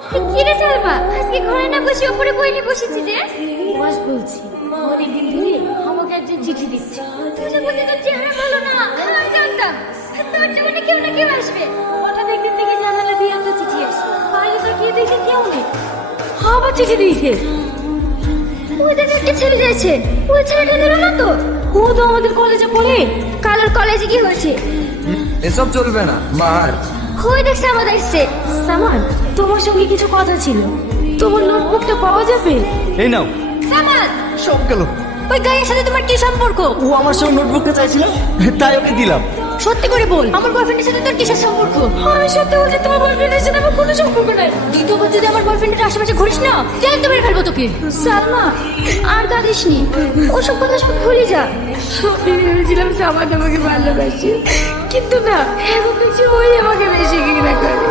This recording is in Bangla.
কি রে সালমা, আজকে ঘরে না বসে উপরে বই নিয়ে বসেছি যে? বস বলছি, অনেকদিন ধরে আমাকে একজন চিঠি দিচ্ছে। বুঝে বুঝে তোর চেহারা ভালো না, আমি জানতাম তোর জীবনে কেউ না কেউ আসবে। হঠাৎ একদিন থেকে জানালা দিয়ে একটা চিঠি আসে, বাইরে তাকিয়ে দেখি কেউ নেই। আবার চিঠি দিয়েছে। ওই দেখে একটা ছেলে যাচ্ছে, ওই ছেলেটা দিল না তো? ও তো আমাদের কলেজে পড়ে। কালোর কলেজে কি হয়েছে? এসব চলবে না মার। ওই দেখছে আমাদের এসছে। সামান, তোমার সঙ্গে কিছু কথা ছিল। তোমার নোটবুকটা পাওয়া যাবে? এই নাও। সামাদ, সব গেল। ওই গায়ের সাথে তোমার কি সম্পর্ক? ও আমার সঙ্গে নোটবুকটা চাইছিল, তাই ওকে দিলাম। সত্যি করে বল, আমার বয়ফ্রেন্ডের সাথে তোর কিসের সম্পর্ক? আমি সত্যি বলছি, তোমার বয়ফ্রেন্ডের সাথে আমার কোনো সম্পর্ক নাই। দ্বিতীয়বার যদি আমার বয়ফ্রেন্ডের আশেপাশে ঘুরিস না, জানি তো মেরে ফেলবো তোকে। সালমা, আর কাঁদিস নি, ওসব কথা সব ভুলে যা। আমি ভেবেছিলাম সামান আমাকে ভালোবাসে, কিন্তু না, এখন দেখছি ওই আমাকে বেশি ঘৃণা করে।